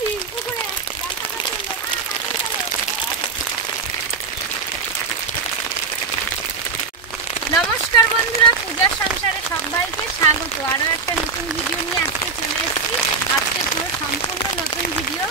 গেছি পুকুরে জাল পাতার জন্য। নমস্কার বন্ধুরা, পূজার সংসারে সবাইকে স্বাগত। আরও একটা নতুন ভিডিও নিয়ে আজকে চলে এসেছি। আজকে পুরো সম্পূর্ণ নতুন ভিডিও।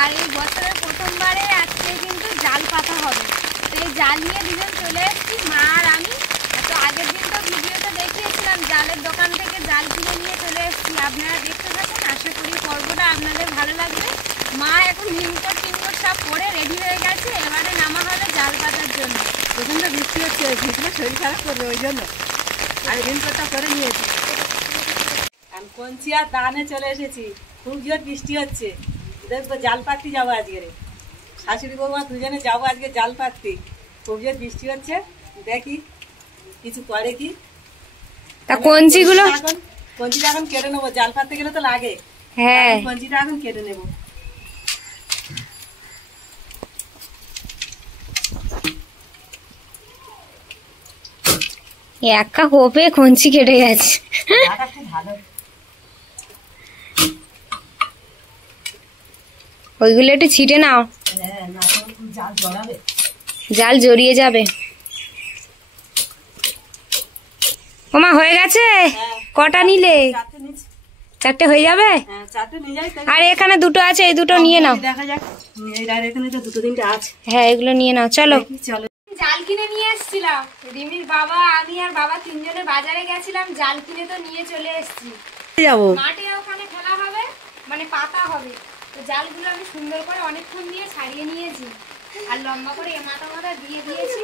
আর এই বছরের প্রথমবারে আজকে কিন্তু জাল পাতা হবে। তো এই জাল নিয়ে দুজন চলে এসেছি, মা আর আমি। তো আগের দিন তো ভিডিওতে দেখিয়েছিলাম জালের দোকান থেকে জাল কিনে নিয়ে চলে এসেছি। আপনারা দেখতে থাকুন, আশা করি পর্বটা আপনাদের ভালো লাগবে। মা এখন হিমকট টিমকট সব পরে রেডি হয়ে গেছে, এবারে নামা হবে জাল পাতার জন্য। প্রচন্ড বৃষ্টি হচ্ছে, ভিজলে শরীর খারাপ করবে, ওই জন্য আমি রিনকোটটা করে নিয়েছি। আমি কঞ্চি আর দানে চলে এসেছি, খুব জোর বৃষ্টি হচ্ছে। দেখবো জাল পাততে যাবো আজকে, শাশুড়ি বৌমা দুজনে যাবো আজকে জাল পাততে। খুব জোর বৃষ্টি হচ্ছে, দেখি কিছু করে কি। তা কঞ্চিগুলো কঞ্চিটা এখন কেটে নেবো, জাল পাততে গেলে তো লাগে। হ্যাঁ, কঞ্চিটা এখন কেটে নেবো। একা হোপে কঞ্চি কেটে গেছে। ওইগুলো একটু ছিটে নাও, জাল জড়িয়ে যাবে। ওমা হয়ে গেছে, কটা নিলে? চারটে হয়ে যাবে। আর এখানে দুটো আছে, এই দুটো নিয়ে নাও। দেখা যাক, এখানে তো দুটো তিনটে আছে। হ্যাঁ, এগুলো নিয়ে নাও, চলো। চলো, জাল কিনে নিয়ে এসেছিলাম। রিমির বাবা, আমি আর বাবা তিনজনে বাজারে গেছিলাম, জাল কিনে তো নিয়ে চলে এসেছি। যাবো মাঠে ওখানে খেলা হবে, মানে পাতা হবে। তো জালগুলো আমি সুন্দর করে অনেকক্ষণ দিয়ে ছাড়িয়ে নিয়েছি, আর লম্বা করে মাথা মাথা দিয়ে দিয়েছি।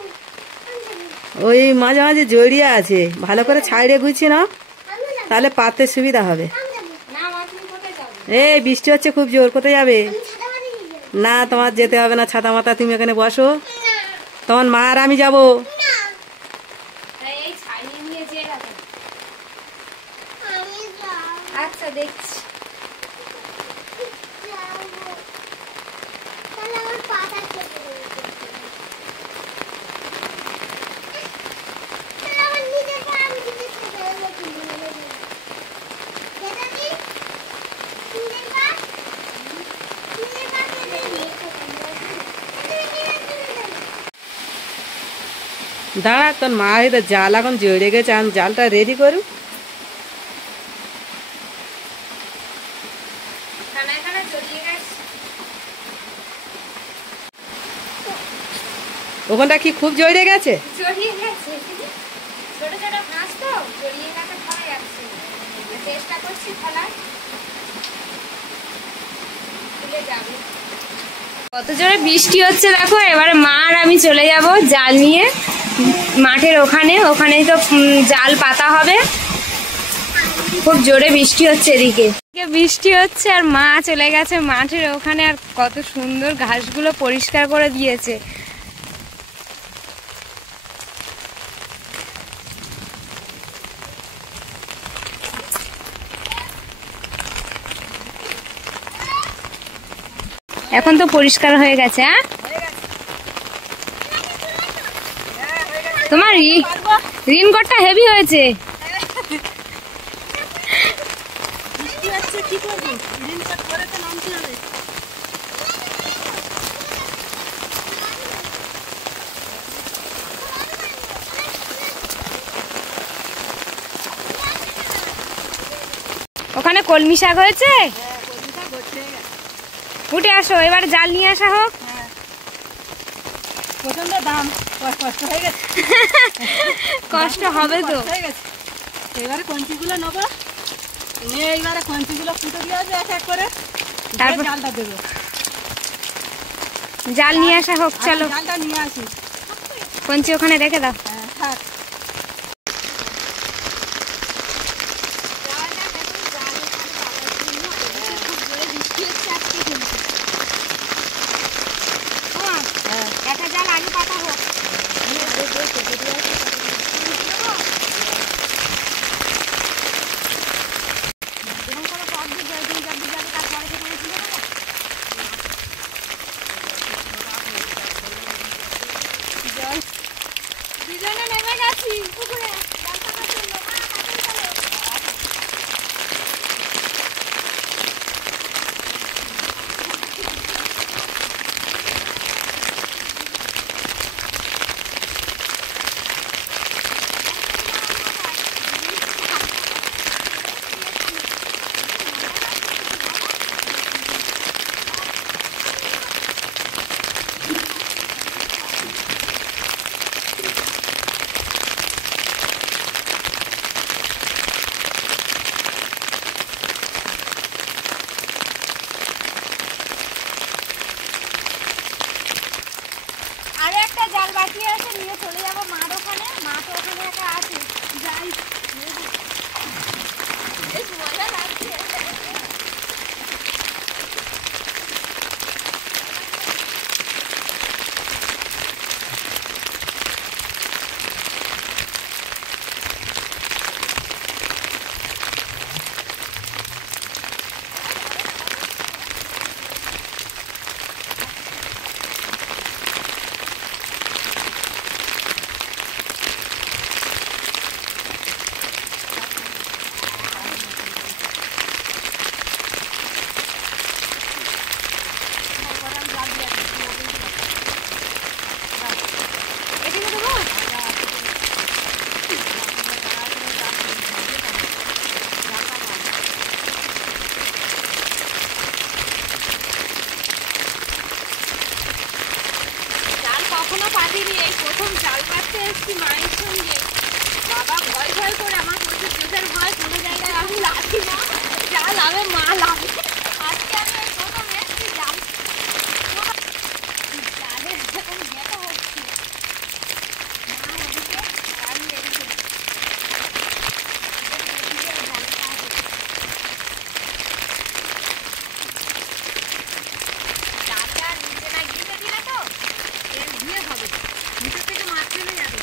ওই মাঝে মাঝে জড়িয়ে আছে, ভালো করে ছাইড়ে গুছিয়ে নাও, তাহলে পাততে সুবিধা হবে। না মা, তুমি কোথায় যাবে? এই বৃষ্টি হচ্ছে খুব জোর, কোথায় যাবে? না, তোমার যেতে হবে না, ছাতা মাথা তুমি এখানে বসো, তোমার মা আর আমি যাবো। এই ছাড়িয়ে নিয়েছি। আচ্ছা, দেখছি। দাঁড়া, তোর মা হয়তো জাল এখন জড়ে গেছে, আমি জালটা রেডি করু। ওখানটা কি খুব জড়ে গেছে? জড়িয়ে গেছে, ছোট ছোট মাছ তো জড়িয়ে গেছে, ফেলা যাচ্ছে। চেষ্টা করছি ফেলার, খুলে যাবে। কত জোরে বৃষ্টি হচ্ছে দেখো। এবারে মা আর আমি চলে যাব জাল নিয়ে মাঠের ওখানেই তো জাল পাতা হবে। খুব জোরে বৃষ্টি হচ্ছে, এদিকে বৃষ্টি হচ্ছে আর মা চলে গেছে মাঠের ওখানে। আর কত সুন্দর ঘাসগুলো পরিষ্কার করে দিয়েছে। এখন তো পরিষ্কার হয়ে গেছে। হ্যাঁ, তোমার রিনকোটটা হেভি হয়েছে। ওখানে কলমি শাক হয়েছে, উঠে আসো, এবার জাল নিয়ে আসা হোক। প্রচন্ড দাম, কষ্ট হয়ে গেছে। কষ্ট হবে তো। এবারে কঞ্চিগুলো নেবো, এইবারে কঞ্চিগুলো ফুটে দিয়ে আসবে এক এক করে, তারপর জালটা দেবো। জাল নিয়ে আসা হোক, চলো। জালটা নিয়ে আসি, কঞ্চি ওখানে রেখে দাও। থাক। একটা জাল আগে পাতা হোক। দুজনে নেমে গেছি পুকুরে জাল পাতার জন্য। বৃষ্টি এসে নিয়ে চলে যাবো মার ওখানে, মা তো ওখানে একা আছে। যাই, বেশ মজা লাগছে। কখনো পাতিনি, এই প্রথম জাল পাততে এসেছি মায়ের সঙ্গে। বাবা ভয় ভয় করে, আমার প্রচুর জোরের ভয়, কোনো জায়গায় আমি লাগি না, জাল আমি মা লাগে। আজকে আমি এই প্রথম এসেছি জাল, জালের এরকম দেখা হচ্ছে, মা ওদিকে আমি এদিকে। জালটা নিচে না গিয়ে দিলে তো এর ধুয়ে হবে, নিচের থেকে মাছ চলে যাবে।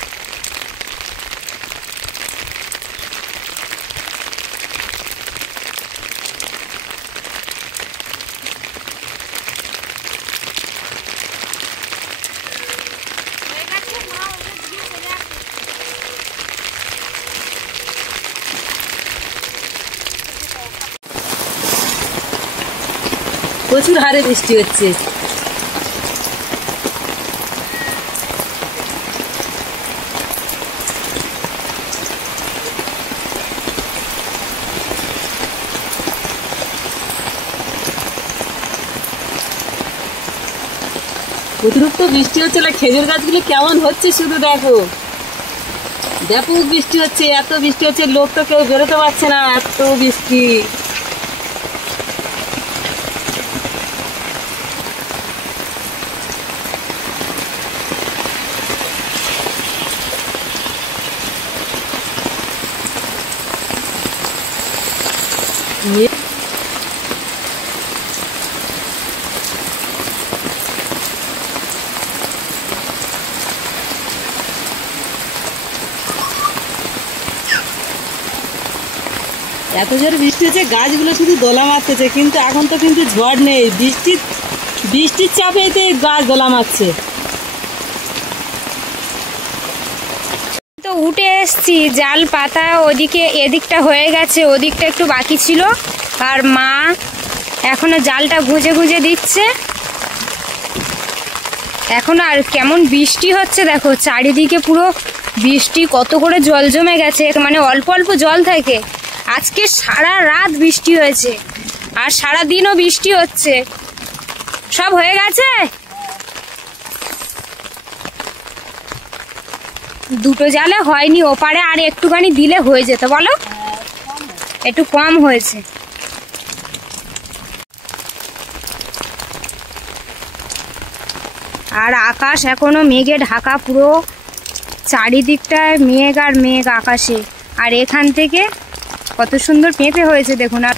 হয়ে গেছে, মা ওটা ধুয়ে চলে আসবে। প্রচুর হারে বৃষ্টি হচ্ছে। অতিরিক্ত বৃষ্টি হচ্ছে, খেজুর গাছগুলো কেমন হচ্ছে শুধু দেখো, ব্যাপক বৃষ্টি হচ্ছে, এত বৃষ্টি হচ্ছে লোক তো কেউ বেরোতে পারছে না, এত বৃষ্টি। এত জোরে বৃষ্টি হচ্ছে, গাছগুলো শুধু দোলা মারতেছে, কিন্তু এখন তো কিন্তু ঝড় নেই, বৃষ্টির চাপেতে গাছ দোলা মারছে। তো উঠে এসছি, জাল পাতা ওদিকে এদিকটা হয়ে গেছে, ওদিকটা একটু বাকি ছিল, আর মা এখনো জালটা গুঁজে গুঁজে দিচ্ছে। এখন আর কেমন বৃষ্টি হচ্ছে দেখো, চারিদিকে পুরো বৃষ্টি, কত করে জল জমে গেছে, মানে অল্প অল্প জল থাকে। আজকে সারা রাত বৃষ্টি হয়েছে, আর সারা দিনও বৃষ্টি হচ্ছে। সব হয়ে গেছে, দুটো জালে হয়নি, ওপারে আর একটুখানি দিলে হয়ে যেত, বলো একটু কম হয়েছে। আর আকাশ এখনো মেঘে ঢাকা, পুরো চারিদিকটায় মেঘ আর মেঘ আকাশে। আর এখান থেকে কত সুন্দর পেঁপে হয়েছে দেখুন। আর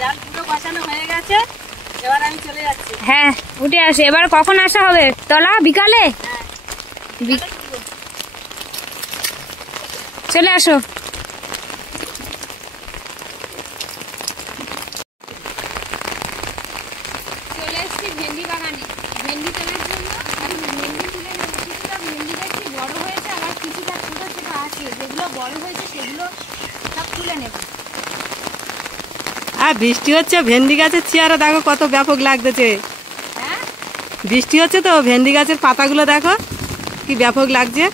জাল পুরো বসানো হয়ে গেছে, এবার আমি চলে যাচ্ছি। হ্যাঁ, উঠে আসে। এবার কখন আসা হবে তলা? বিকালে? চলে আসো। চলে এসছি ভেন্ডি বাগানে, ভেন্ডি তোলার জন্য। এখন ভেন্ডি তুলে নেবো। কিছুটা ভেন্ডি দেখছি বড় হয়েছে, আবার কিছুটা ছোট ছোট আছে, যেগুলো বড় হয়েছে সেগুলো সব তুলে নেব। আর বৃষ্টি হচ্ছে, ভেন্ডি গাছের চেয়ারা দেখো কত ব্যাপক লাগতেছে। হ্যাঁ, বৃষ্টি হচ্ছে তো ভেন্ডি গাছের পাতাগুলো দেখো কি ব্যাপক লাগছে।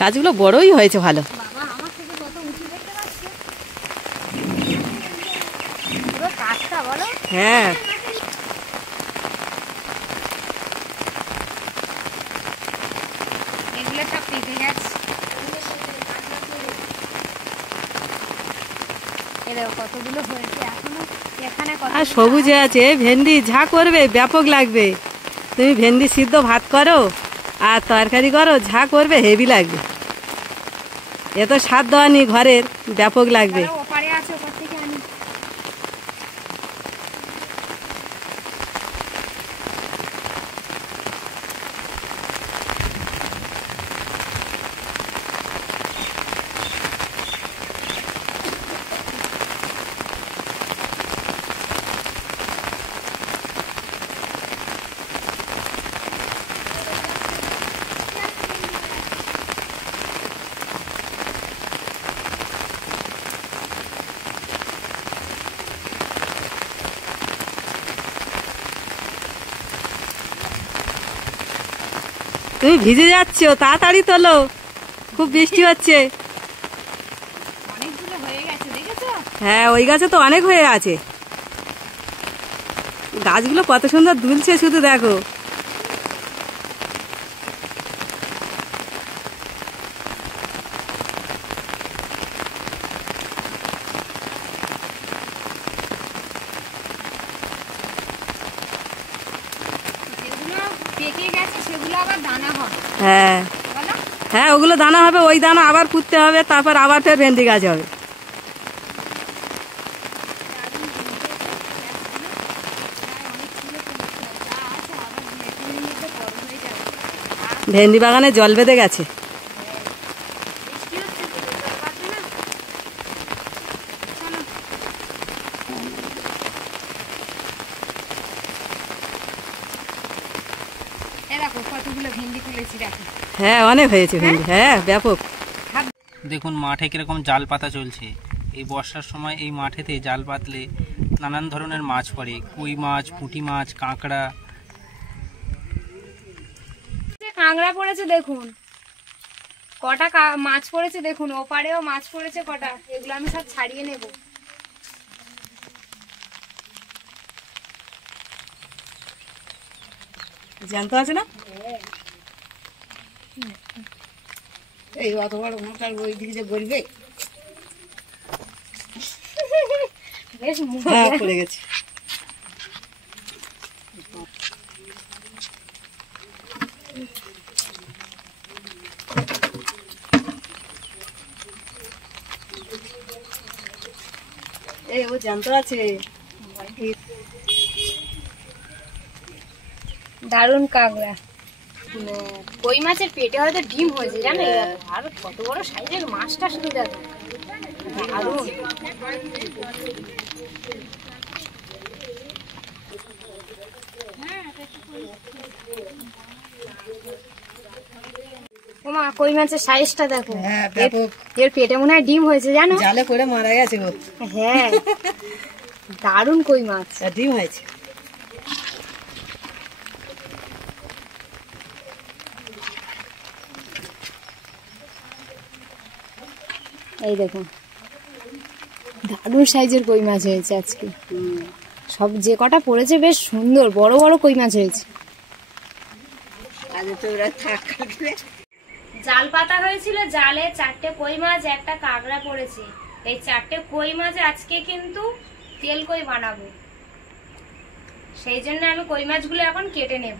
গাছগুলো বড়ই হয়েছে ভালো। বাবা আমার থেকে কত উঁচু দেখতে পাচ্ছে, পুরো টাটকা, বলো? হ্যাঁ, এগুলো সব পেকে গেছে। দেখো কতগুলো হয়েছে এখনো এখানে কত। আর সবুজে আছে ভেন্ডি, ঝা করবে ব্যাপক লাগবে। তুমি ভেন্ডি সিদ্ধ ভাত করো আর তরকারি করো, ঝা করবে হেভি লাগবে। এত স্বাদ দেওয়ানি ঘরের, ব্যাপক লাগবে। ওপারে আছে, ওপার থেকে আনি। তুমি ভিজে যাচ্ছ, তাড়াতাড়ি তোলো, খুব বৃষ্টি হচ্ছে। অনেকগুলো হয়ে গেছে দেখেছো? হ্যাঁ, ওই গাছে তো অনেক হয়ে আছে। গাছগুলো কত সুন্দর দুলছে, শুধু দেখো। যেগুলো পেকে গেছে সেগুলো আবার দানা হবে। হ্যাঁ বলো? হ্যাঁ, ওগুলো দানা হবে, ওই দানা আবার পুঁততে হবে, তারপর আবার ফের ভেন্ডি গাছ হবে। ভেন্ডি বাগানে জল বেঁধে গেছে। হ্যাঁ, অনেক হয়েছে ভেন্ডি। হ্যাঁ, ব্যাপক। দেখুন মাঠে কিরকম জাল পাতা চলছে। এই বর্ষার সময় এই মাঠেতে জাল পাতলে নানান ধরনের মাছ পড়ে, কই মাছ, পুঁটি মাছ, কাঁকড়া। কাঁকড়া পড়েছে দেখুন, কটা মাছ পড়েছে দেখুন, ওপারেও মাছ পড়েছে কটা। এগুলো আমি সব ছাড়িয়ে নেব। জ্যান্ত আছে না? এই অত বড় মোটার ওই দিকে যে গড়বে। বেশ পড়ে গেছে। এই ও জ্যান্ত আছে। দারুণ কাঁকড়া। কই মাছের পেটে হয়তো ডিম হয়েছে জানো। আর কত বড় সাইজের মাছটা শুধু দেখো, দারুণ। ওমা কই মাছের সাইজটা দেখো। হ্যাঁ, ব্যাপক। এর পেটে মনে হয় ডিম হয়েছে জানো। জালে করে মারা গেছে ও। হ্যাঁ, দারুণ কই মাছ। ডিম হয়েছে। এই দেখুন দারুণ সাইজের কই মাছ হয়েছে আজকে। সব যে কটা পড়েছে বেশ সুন্দর বড় বড় কই মাছ হয়েছে। জাল পাতা হয়েছিল, জালে 4টে কই মাছ, একটা কাঁকড়া পড়েছে। এই 4টে কই মাছ আজকে কিন্তু তেল কই বানাবো, সেই জন্য আমি কই মাছগুলো এখন কেটে নেব।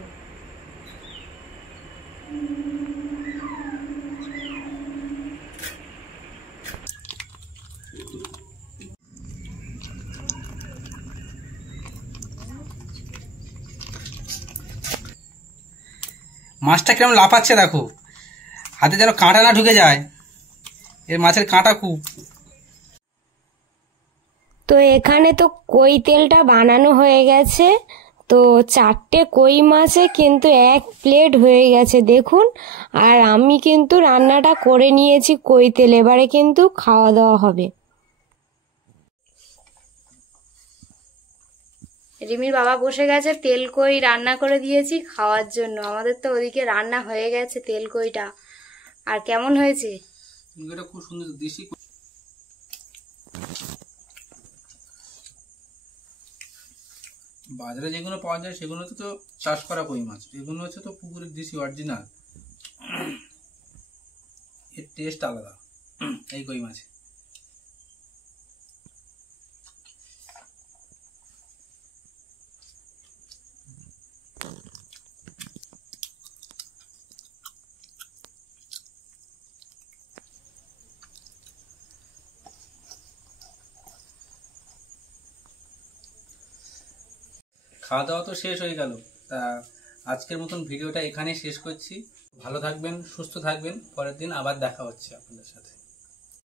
মাছটা কিরকম লাফাচ্ছে দেখো, হাতে যেন কাঁটা না ঢুকে যায়। এর মাছের কাঁটা খুব। তো এখানে তো কই তেলটা বানানো হয়ে গেছে। তো 4টে কই মাছে কিন্তু 1 প্লেট হয়ে গেছে দেখুন। আর আমি কিন্তু রান্নাটা করে নিয়েছি কই তেল, এবারে কিন্তু খাওয়া দাওয়া হবে। রিমির বাবা বসে গেছে, তেল কই রান্না করে দিয়েছি খাওয়ার জন্য। আমাদের তো ওদিকে রান্না হয়ে গেছে তেল কইটা। আর কেমন হয়েছে? এটা খুব সুন্দর দেশি। বাজারে যেগুলো পাওয়া যায় সেগুলো তো চাষ করা কই মাছ, এগুলো হচ্ছে তো পুকুরের দেশি অরিজিনাল। এর টেস্ট আলাদা এই কই মাছে। খাওয়া দাওয়া তো শেষ হয়ে গেল। তা আজকের মতন ভিডিওটা এখানেই শেষ করছি। ভালো থাকবেন, সুস্থ থাকবেন, পরের দিন আবার দেখা হচ্ছে আপনাদের সাথে।